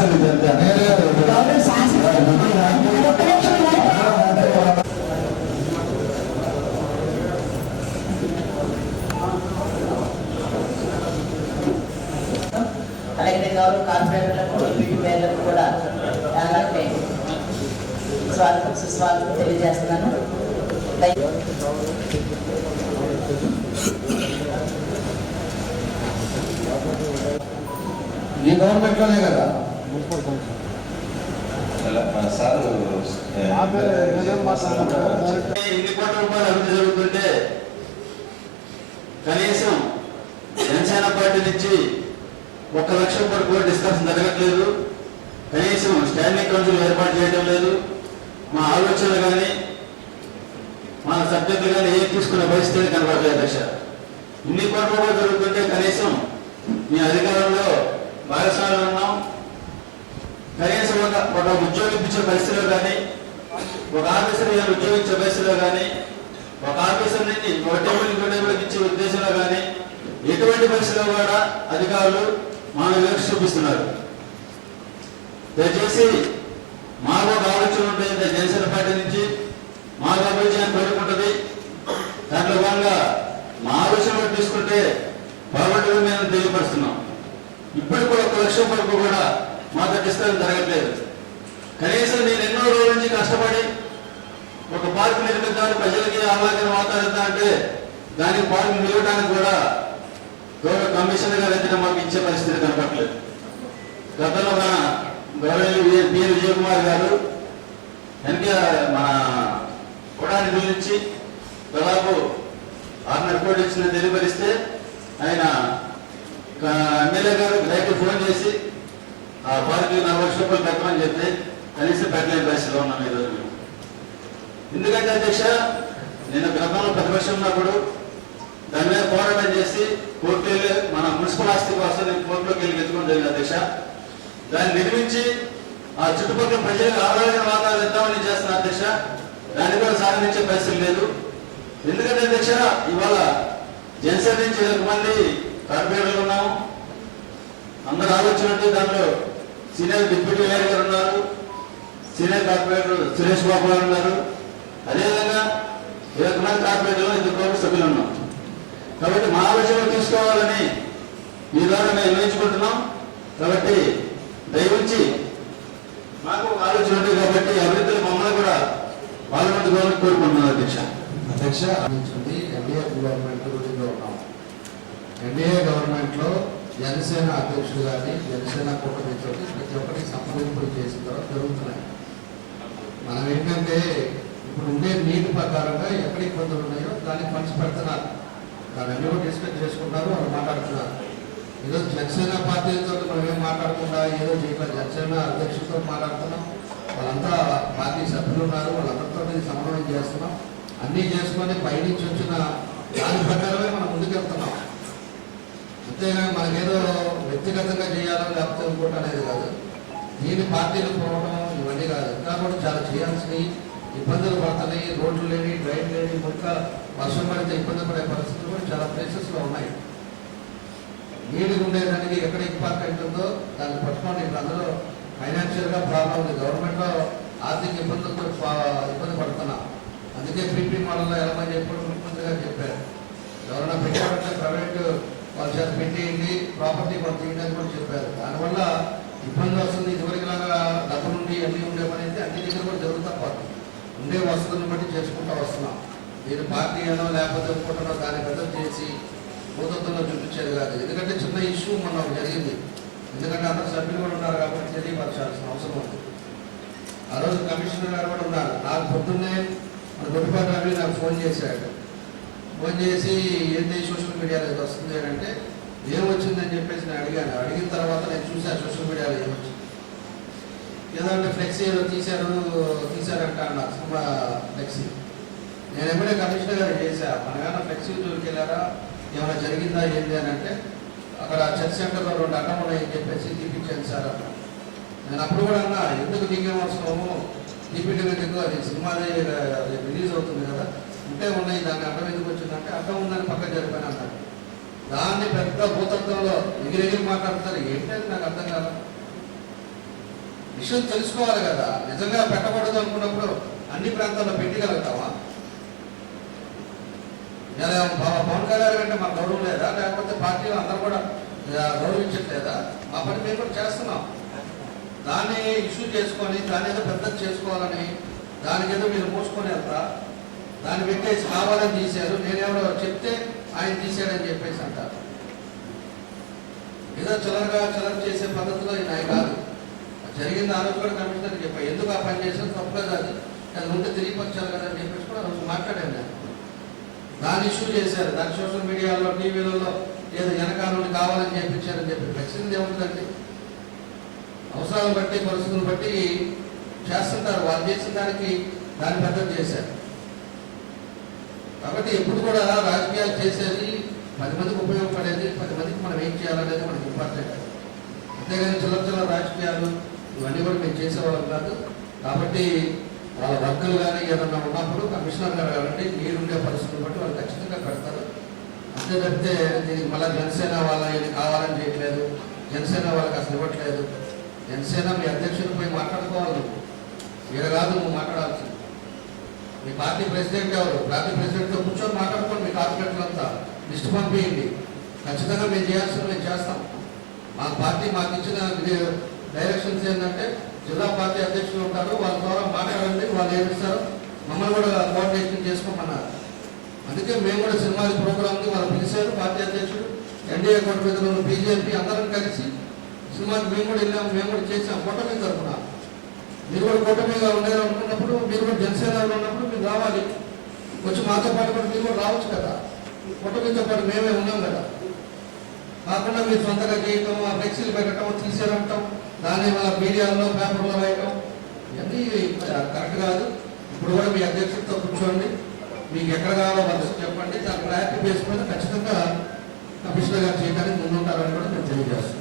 అలాగే గౌరవ కార్పొరేటర్లకు వీటి పేర్లకు కూడా అలాంటి స్వాగతం సుస్వాగతం తెలియజేస్తున్నాను. ఈ గవర్నమెంట్లోనే కదా ఇన్ని కోట్ల రూపాయలు అభివృద్ధి జరుగుతుంటే కనీసం జనసేన పార్టీ నుంచి 1 లక్షం వరకు డిస్కషన్ జరగట్లేదు. కనీసం స్టాండింగ్ కౌన్సిల్ ఏర్పాటు చేయడం లేదు. మా ఆలోచనలు కానీ మా సబ్జెక్టులు కానీ ఏం తీసుకునే పరిస్థితి కనబడలేదు. అధ్యక్ష, ఇన్ని కోట్ల రూపాయలు జరుగుతుంటే కనీసం మీ అధికారంలో భాగస్వామ్యం ఉన్నాం. కనీసం ఒక ఉద్యోగం ఇచ్చే పరిస్థితిలో కానీ, ఒక ఆఫీసర్ ఉద్యోగించే పరిస్థితిలో కానీ, ఒక ఆఫీసర్ నుంచి ఒక టేబుల్కి ఇచ్చే ఉద్దేశంలో కానీ ఎటువంటి పరిస్థితిలో కూడా అధికారులు మన వివక్ష చూపిస్తున్నారు. దయచేసి మాకు ఒక ఆలోచన ఉంటుంది. జనసేన పార్టీ నుంచి మాకు అభివృద్ధి కోరుకుంటుంది. దాంట్లో భాగంగా మా ఆలోచన తీసుకుంటే బాగుంటుందని మేము తెలియపరుస్తున్నాం. ఇప్పటికి కూడా 1 లక్షం వరకు కూడా మాకు డిస్కషన్ జరగట్లేదు. కనీసం నేను ఎన్నో రోజుల నుంచి కష్టపడి ఒక పార్క్ నిర్మిద్దామని ప్రజలకి ఆహ్లాదకర వాతావరణం అంటే దానికి పార్క్ నిలవడానికి కూడా గౌరవ కమిషనర్ గారు అయితే మాకు ఇచ్చే పరిస్థితి కనపట్లేదు. గతంలో మన గౌరవ బిఎన్ విజయకుమార్ గారు మన కొడాని నుంచి దాదాపు 6.5 కోట్లు ఇచ్చిన తెలియపరిస్తే ఆయన ఎమ్మెల్యే గారు రైతు ఫోన్ చేసి ఆ పార్క్ 40 లక్షల రూపాయలు పెట్టమని చెప్తే కనీసం పెట్టలేని పరిస్థితిలో ఉన్నాం ఈరోజు మేము. ఎందుకంటే అధ్యక్ష, నేను గతంలో ప్రతిపక్షం ఉన్నప్పుడు దాని మీద పోరాటం చేసి కోర్టుకు వెళ్ళి మన మున్సిపల్ ఆస్తి కోసం నేను కోర్టులోకి వెళ్ళి ఎత్తుకోవడం జరిగింది. అధ్యక్ష, దాన్ని నిర్మించి ఆ చుట్టుపక్కల ప్రజలకు ఆహ్లాదకర వాతావరణం ఇద్దామని చేస్తున్న అధ్యక్ష, దాన్ని కూడా సాధించే పరిస్థితి లేదు. ఎందుకంటే అధ్యక్ష, ఇవాళ జనసేన నుంచి 20 మంది కార్పొరేటర్లు ఉన్నాము. అందరూ ఆలోచన దాంట్లో సీనియర్ డిప్యూటీ మేయర్ గారు ఉన్నారు, సీనియర్ కార్పొరేటర్ సురేష్ బాబు గారు ఉన్నారు. అదేవిధంగా 20 మంది కార్పొరేటర్లు 2 కోట్ల సభ్యులు ఉన్నాం. కాబట్టి మా ఆలోచనలు తీసుకోవాలని మీ ద్వారా మేము నిర్ణయించుకుంటున్నాం. కాబట్టి దయవుంచి మాకు ఆలోచన ఉంది కాబట్టి అభివృద్ధిలో మమ్మల్ని కూడా పాల్గొంటుకోవాలని కోరుకుంటున్నాను. అధ్యక్ష ఎన్డీఏ గవర్నమెంట్ గురించి ఉన్నాం. ఎన్డీఏ గవర్నమెంట్లో జనసేన అధ్యక్షుడు కానీ జనసేన కూటమితో ప్రతి ఒక్కరికి సంప్రదింపులు చేసిన తర్వాత జరుగుతున్నాయి. మనం ఏంటంటే ఇప్పుడు ఉండే నీటి ప్రకారంగా ఎక్కడ ఇబ్బందులు ఉన్నాయో దానికి ఫండ్స్ పెడుతున్నారు. దాన్ని అన్ని కూడా డిస్కస్ చేసుకుంటారు, వాళ్ళు మాట్లాడుతున్నారు. ఏదో జనసేన పార్టీతో మనం ఏం మాట్లాడకుండా ఏదో చేయట్లేదు. జనసేన అధ్యక్షులతో మాట్లాడుతున్నాం. వాళ్ళంతా పార్టీ సభ్యులు ఉన్నారు, వాళ్ళందరితో సమన్వయం చేస్తున్నాం. అన్నీ చేసుకొని పైనుంచి వచ్చిన దాని ప్రకారమే మనం ముందుకెళ్తున్నాం. అంతేగాని మనకేదో వ్యక్తిగతంగా చేయాలో లేకపోతే ఇంకోటి అనేది కాదు. దీని పార్టీలు పోవడం ఇవన్నీ కాదు. ఇంకా కూడా చాలా చేయాల్సినవి, ఇబ్బందులు పడుతున్నాయి. రోడ్లు లేని, డ్రైన్ లేని, ఇంకా వర్షం పడితే ఇబ్బంది పడే పరిస్థితులు కూడా చాలా ప్లేసెస్లో ఉన్నాయి. నీటికి ఉండేదానికి ఎక్కడ ఇంపార్టెంట్ ఉందో దాన్ని పట్టుకోండి. ఇప్పుడు అందులో ఫైనాన్షియల్గా ప్రాబ్లం ఉంది. గవర్నమెంట్లో ఆర్థిక ఇబ్బందులతో ఇబ్బంది పడుతున్నాం. అందుకే పీపీ మోడల్లో వెళ్ళమని చెప్పి ముఖ్యమంత్రి గారు చెప్పారు. ఎవరైనా పెట్టారంటే ప్రైవేట్ వాళ్ళ చేత పెట్టేయండి, ప్రాపర్టీ వాళ్ళు తీయండి అని కూడా చెప్పారు. దానివల్ల ఇబ్బంది వస్తుంది. ఇదివరకులాగా డబ్బు నుండి అన్నీ ఉండే పని అయితే అన్ని దగ్గర కూడా జరుగుతూ పోతుంది. ఉండే వసతులను బట్టి చేసుకుంటూ వస్తున్నాం. దీని పార్టీ అనో లేకపోతే అనుకుంటున్నా దాన్ని పెద్ద చేసి భూతత్వంలో చూపించేది కాదు. ఎందుకంటే చిన్న ఇష్యూ మొన్న జరిగింది. ఎందుకంటే అందరూ సభ్యులు కూడా ఉన్నారు కాబట్టి తెలియపరచాల్సిన అవసరం ఉంది. ఆ రోజు కమిషనర్ గారు కూడా ఉన్నారు. నాకు పొద్దున్నే మన గొడ్డుపాటి రవి నాకు ఫోన్ చేశాడు. ఫోన్ చేసి ఏంటి సోషల్ మీడియాలో ఏదో వస్తుంది అంటే ఏమొచ్చిందని చెప్పేసి నేను అడిగాను. అడిగిన తర్వాత నేను చూశాను సోషల్ మీడియాలో ఏమొచ్చింది. ఏదంటే ఫ్లెక్సీ ఏదో తీశారంట అన్నారు, సినిమా ఫ్లెక్సీ. నేను ఎప్పుడే కమిషనర్ గారు చేశా, మనకన్నా ఫ్లెక్సీ జోలికి వెళ్ళారా, ఏమైనా జరిగిందా ఏంటి అని అంటే అక్కడ చర్చ్ సెంటర్లో 2 అడ్డం ఉన్నాయని చెప్పేసి తీపించాను సార్ అన్న. నేను అప్పుడు కూడా అన్నా, ఎందుకు దిగేవసరము తీపించలేదు, అది సినిమా రిలీజ్ అవుతుంది కదా, ఉంటే ఉన్నాయి, దాన్ని అడ్డం ఎందుకు వచ్చిందంటే అడ్డం ఉందని పక్కన జరిపాను అన్నాడు. దాన్ని పెద్ద భూతత్వంలో ఎగిరెగిరి మాట్లాడతారు. ఏంటంటే నాకు అర్థం కాదు. విషయం తెలుసుకోవాలి కదా. నిజంగా పెట్టకూడదు అనుకున్నప్పుడు అన్ని ప్రాంతాల్లో పెట్టగలుగుతామా? పవన్ కళ్యాణ్ అంటే మాకు గౌరవం లేదా, లేకపోతే పార్టీలో అందరూ కూడా గౌరవించట్లేదా? మా పని మేము కూడా చేస్తున్నాం. దాన్ని ఇష్యూ చేసుకొని దాన్ని ఏదో పెద్దది చేసుకోవాలని దానికి ఏదో మీరు మోసుకొని వెళ్తా, దాన్ని పెట్టేసి కావాలని తీశారు, నేనెవరో చెప్తే ఆయన తీశాడని చెప్పేసి అంటారు. ఏదో చిల్లర చేసే పద్ధతిలో ఆయన కాదు. జరిగింది ఆ రోజు కూడా కమిషనర్ చెప్పాను, ఎందుకు ఆ పని చేసాను తప్పలేదు, అది ఉంటే తిరిగి వచ్చారు కదా అని చెప్పేసి కూడా ఆ రోజు మాట్లాడాను నేను. దాన్ని ఇష్యూ చేశారు, దాన్ని సోషల్ మీడియాలో టీవీలలో ఏదో వెనకాల నుండి కావాలని చేయించారని చెప్పి ప్రశ్న ఏముంటుందండి? అవసరాలను బట్టి పరిస్థితులను బట్టి చేస్తుంటారు. వాళ్ళు చేసిన దాన్ని పెద్దది చేశారు. కాబట్టి ఎప్పుడు కూడా రాజకీయాలు చేసేది 10 మందికి ఉపయోగపడేది, 10 మందికి మనం ఏం చేయాలనేది మనకి ఇంపార్టెంట్. అంతేగాని చిల్లర రాజకీయాలు ఇవన్నీ కూడా మేము చేసేవాళ్ళం కాదు. కాబట్టి వాళ్ళ వర్కులు కానీ ఏదన్నా ఉన్నప్పుడు కమిషనర్ గారు కాబట్టి మీరుండే పరిస్థితులు బట్టి వాళ్ళు ఖచ్చితంగా పెడతారు. అంతే తప్పితే దీనికి మళ్ళీ జనసేన వాళ్ళ ఇది కావాలని చేయట్లేదు, జనసేన వాళ్ళకి అసలు ఇవ్వట్లేదు. జనసేన మీ అధ్యక్షుడు పోయి మాట్లాడుకోవాలి, నువ్వు మీరు కాదు నువ్వు మాట్లాడాల్సింది. మీ పార్టీ ప్రెసిడెంట్ ఎవరు? పార్టీ ప్రెసిడెంట్తో కూర్చొని మాట్లాడుకోండి. మీ కార్పొరేటర్లంతా లిస్ట్ పంపించండి. ఖచ్చితంగా మేము చేయాల్సిన మేము చేస్తాం. మా పార్టీ మాకు ఇచ్చిన డైరెక్షన్స్ ఏంటంటే జిల్లా పార్టీ అధ్యక్షులు ఉంటారు, వాళ్ళ ద్వారా మాట్లాడండి, వాళ్ళు ఏమిస్తారు, మమ్మల్ని కూడా కోఆర్డినేషన్ చేసుకోమన్నారు. అందుకే మేము కూడా సినిమాల ప్రోగ్రామ్కి వాళ్ళు పిలిచారు. పార్టీ అధ్యక్షుడు, ఎన్డీఏ కూటమిలో బీజేపీ అందరం కలిసి సినిమాకి మేము కూడా వెళ్ళాము, మేము కూడా చేసాం. కూటమి తరఫున మీరు కూడా కూటమిగా ఉండాలనుకున్నప్పుడు, మీరు కూడా జనసేనలో ఉన్నప్పుడు మీరు రావాలి. వచ్చి మాతో పాటు కూడా మీరు కూడా రావచ్చు కదా. కూటమితో పాటు మేమే ఉన్నాం కదా. కాకుండా మీరు సొంతగా చేయటం, ఆ ఫ్లెక్సీలు పెట్టడం, తీసేయడం, దాన్ని మన మీడియాలో పేపర్లో రాయటం ఇవన్నీ కరెక్ట్ కాదు. ఇప్పుడు కూడా మీ అధ్యక్షుడితో కూర్చోండి, మీకు ఎక్కడ కావాలో వరుస చెప్పండి. దాని ప్రయారిటీ బేస్ మీద ఖచ్చితంగా కమిషనర్ గారు చేయడానికి ముందుంటారని కూడా మేము తెలియజేస్తాం.